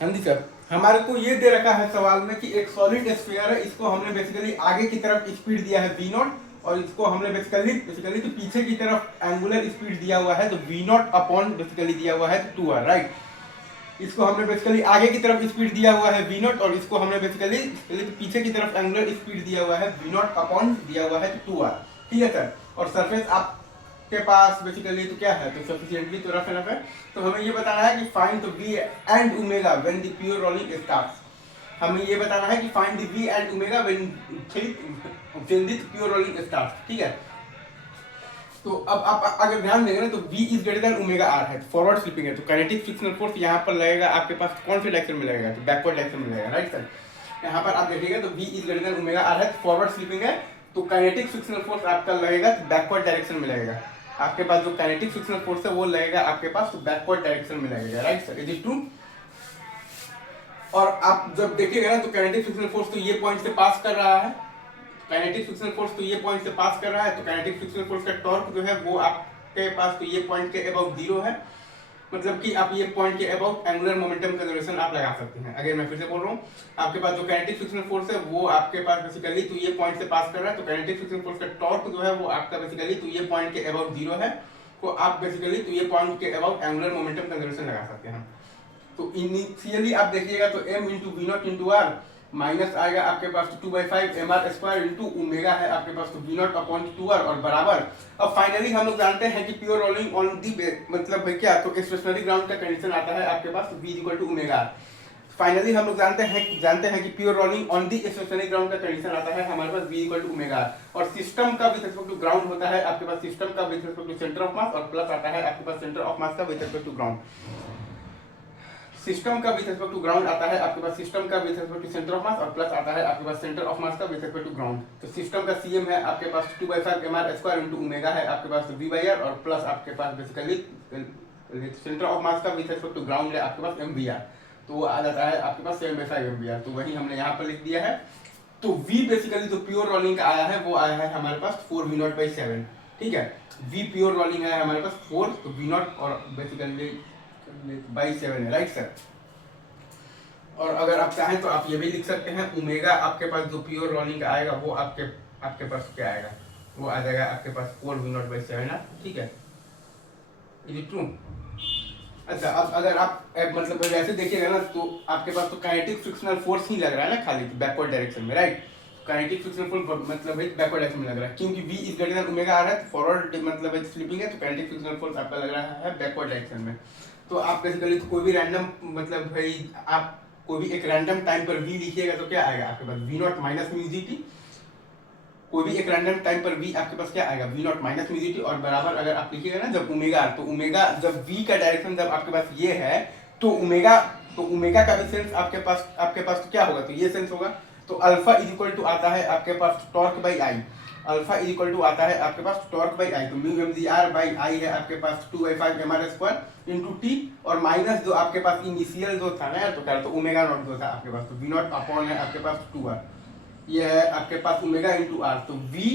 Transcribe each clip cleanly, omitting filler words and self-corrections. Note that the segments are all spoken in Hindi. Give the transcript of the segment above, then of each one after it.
हाँ जी सर, हमारे को ये दे रखा है सवाल में कि एक सॉलिड स्फीयर है, इसको हमने बेसिकली आगे की तरफ स्पीड दिया है v नॉट, और इसको हमने बेसिकली तो पीछे की तरफ एंगुलर स्पीड दिया हुआ है तो v नॉट अपॉन बेसिकली दिया हुआ है तो 2r, राइट। इसको हमने बेसिकली आगे की तरफ स्पीड दिया हुआ है v नॉट, और इसको हमने बेसिकली तो पीछे की तरफ एंगुलर स्पीड दिया हुआ है v नॉट अपॉन दिया हुआ है तो 2r, ठीक है सर। और सरफेस आपके पास बेसिकली तो क्या है, तो सफिशिएंटली तो रफ एनफ है। तो हमें ये बताना है कि find the v and omega when the pure rolling starts. हमें ये बताना है कि find the v and omega when the pure rolling starts, ठीक है। तो अब आप अगर ध्यान देंगे ना तो v is greater than omega r है, फॉरवर्ड स्लिपिंग है, तो काइनेटिक फ्रिक्शनल फोर्स यहाँ पर लगेगा आपके पास कौन से डायरेक्शन में लगेगा, तो बैकवर्ड डायरेक्शन में लगेगा, राइट सर। यहाँ पर आप देखिएगा तो v is greater than omega r है, फॉरवर्ड स्लिपिंग है, तो काइनेटिक फ्रिक्शनल फोर्स आपका लगेगा तो बैकवर्ड डायरेक्शन में लगेगा। आपके पास जो काइनेटिक फ्रिक्शनल फोर्स है वो लगेगा आपके पास तो बैकवर्ड डायरेक्शन में लगेगा, right sir, is it true. और आप जब देखिएगा ना तो काइनेटिक फ्रिक्शनल फोर्स तो ये पॉइंट से पास कर रहा है, काइनेटिक फ्रिक्शनल फोर्स तो ये पॉइंट से पास कर रहा है, तो काइनेटिक फ्रिक्शनल फोर्स का टॉर्क जो है वो आपके पास तो ये पॉइंट के अबाउट 0 है, मतलब कि आप ये पॉइंट के अबाउट एंगुलर मोमेंटम कंजर्वेशन आप लगा सकते हैं। अगर मैं फिर से बोल रहा हूँ, आपके पास जो काइनेटिक फ्रिक्शनल फोर्स है वो आपके पास बेसिकली तो ये पॉइंट से पास कर रहा है, तो काइनेटिक फ्रिक्शनल फोर्स का टॉर्क जो है वो आपका बेसिकली तो ये पॉइंट के अबाउट 0 है, तो आप बेसिकली तो ये पॉइंट के अबाउट एंगुलर मोमेंटम कंजर्वेशन लगा सकते हैं। तो इनिशियली आप देखिएगा तो m into v not into r minus आएगा आपके पास 2/5 mr स्क्वायर इंटू ओमेगा है आपके पास तो वी नॉट अपॉन 2r और बराबर। अब फाइनली हम लोग जानते हैं कि प्योर रोलिंग ऑन दी मतलब भाई क्या, तो स्टेशनरी ग्राउंड का कंडीशन आता है आपके पास v equal to omega. Finally हम लोग जानते हैं कि pure rolling on the stationary ground का कंडीशन आता है हमारे पास v इक्वल टू ओमेगा, और सिस्टम का विद रिस्पेक्ट टू ग्राउंड होता है आपके पास सिस्टम का with respect to centre of mass, और प्लस आता है आपके पास सेंटर ऑफ मास का with respect to ground. System का विद रिस्पेक्ट टू ग्राउंड आता है आपके पास सिस्टम का with respect to centre of mass, और प्लस आता है आपके पास सेंटर ऑफ मास का विद रिस्पेक्ट टू ग्राउंड। तो सिस्टम का सीएम है आपके पास 2/5 mr स्क्वायर इंटू ओमेगा है आपके पास v/r, और प्लस आपके पास बेसिकली सेंटर ऑफ मास का विद रिस्पेक्ट टू ग्राउंड है आपके पास mvr, तो वो आ जाता है आपके पास 7/5 mvr, तो वही हमने यहाँ पर लिख दिया है। तो v बेसिकली जो प्योर रोलिंग का आया है वो आया है हमारे पास 4v0/7, ठीक है। v प्योर रोलिंग आया है हमारे पास 4, तो v0 और बेसिकली बाई 7 है, राइट सर। और अगर आप चाहें तो आप ये भी लिख सकते हैं ओमेगा आपके पास जो प्योर रोलिंग आएगा वो आपके पास क्या आएगा, वो आ जाएगा आपके पास 4v0/7, ठीक है, इज इट ट्रू। अच्छा, अब अगर आप मतलब वैसे देखिएगा ना तो आपके पास तो काइनेटिक फ्रिक्शनल फोर्स ही लग रहा है ना खाली बैकवर्ड डायरेक्शन में, राइट। काइनेटिक फ्रिक्शनल फोर्स मतलब बैकवर्ड डायरेक्शन में लग रहा है, क्योंकि v is greater than omega r है, फॉरवर्ड मतलब स्लिपिंग है, तो काइनेटिक फ्रिक्शनल फोर्स आपका लग रहा है बैकवर्ड डायरेक्शन में। तो आप बेसिकली तो कोई भी रैंडम मतलब भाई आप कोई भी एक रैंडम टाइम पर v लिखिएगा तो क्या आएगा आपके पास v not minus mu G T. कोई भी एक रैंडम टाइम पर v आपके पास क्या आएगा v not minus mu G T, और बराबर अगर आप लिखिएगा ना जब ओमेगा, तो ओमेगा जब v का डायरेक्शन जब आपके पास ये है तो ओमेगा का भी सेंस आपके पास तो क्या होगा, तो ये सेंस होगा। तो अल्फा इज इक्वल टू आता है आपके पास torque by I, alpha is equal to आता है आपके पास टॉर्क बाई आई, तो mu M G R by I है आपके पास 2/5 mr स्क्वायर इंटू टी, और माइनस जो आपके पास इनिशियल जो था ना तो क्या, तो ओमेगा नॉट जो था आपके पास, तो वी नॉट अपॉन है आपके पास 2r, ये है आपके पास ओमेगा इंटू आर, तो v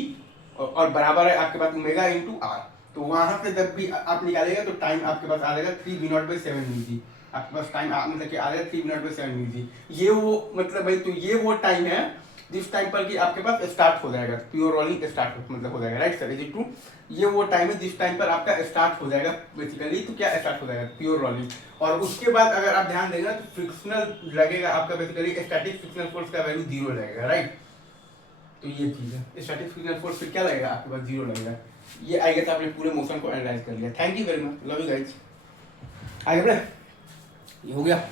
और बराबर है आपके पास ओमेगा इंटू आर। तो वहां से जब भी आप निकालेगा तो टाइम आपके पास आ जाएगा 3v0/7 म्यू जी, आपके पास टाइम मतलब कि आ जाएगा 3v0/7 म्यू जी। ये वो मतलब भाई तो ये वो टाइम है जिस टाइम पर कि आपके पास स्टार्ट हो जाएगा प्योर रोलिंग स्टार्ट मतलब हो जाएगा, right sir, is it true. ये वो टाइम है जिस टाइम पर आपका स्टार्ट हो जाएगा बेसिकली, तो क्या स्टार्ट हो जाएगा प्योर रोलिंग। और उसके बाद अगर आप ध्यान देंगे तो फ्रिक्शनल लगेगा आपका बेसिकली स्टैटिक फ्रिक्शनल फोर्स का वैल्यू 0 लगेगा, राइट। तो ये चीज है, स्टैटिक फ्रिक्शनल फोर्स फिर क्या लगेगा आपके पास 0 लगेगा। ये आई गेस आपने पूरे मोशन को एनालाइज कर लिया। Thank you very much, love you guys. आगे बढ़े, ये हो गया।